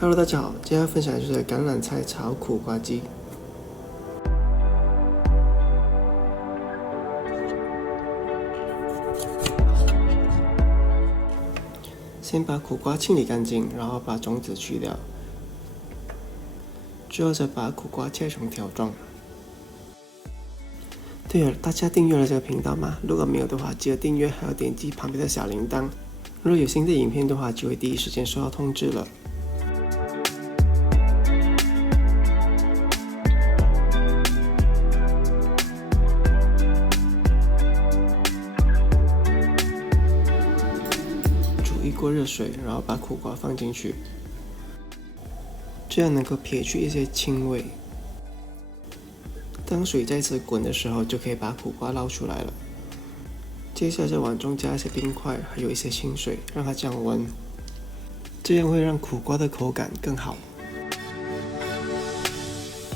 Hello， 大家好，今天要分享的就是橄榄菜炒苦瓜鸡。先把苦瓜清理干净，然后把种子去掉，之后再把苦瓜切成条状。对了，大家订阅了这个频道吗？如果没有的话，记得订阅，还要点击旁边的小铃铛。如果有新的影片的话，就会第一时间收到通知了。煮一锅热水，然后把苦瓜放进去，这样能够撇去一些腥味。当水再次滚的时候，就可以把苦瓜捞出来了。接下来在碗中加一些冰块，还有一些清水，让它降温，这样会让苦瓜的口感更好。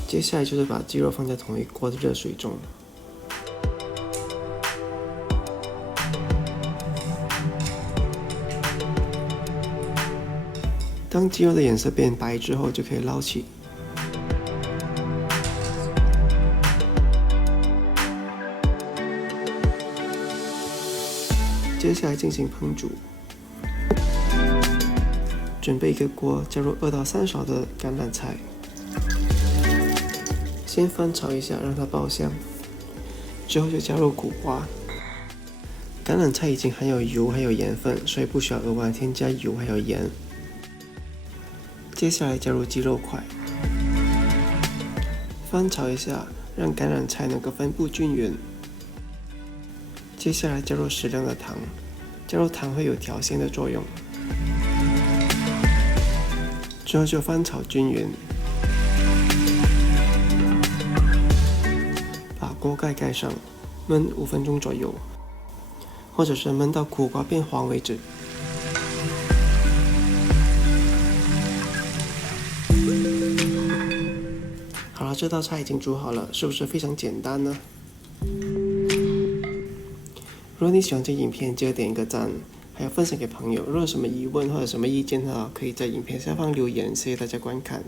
接下来就是把鸡肉放在同一锅的热水中，当鸡肉的颜色变白之后，就可以捞起。接下来进行烹煮，准备一个锅，加入2到3勺的橄榄菜，先翻炒一下，让它爆香。之后就加入苦瓜。橄榄菜已经含有油还有盐分，所以不需要额外添加油还有盐。接下来加入鸡肉块，翻炒一下，让橄榄菜能够分布均匀。接下来加入适量的糖，加入糖会有调鲜的作用。之后就翻炒均匀，把锅盖盖上，焖5分钟左右，或者是焖到苦瓜变黄为止。好了，这道菜已经煮好了，是不是非常简单呢？如果你喜欢这影片，记得点一个赞，还有分享给朋友。如果有什么疑问或者什么意见的话，可以在影片下方留言。谢谢大家观看。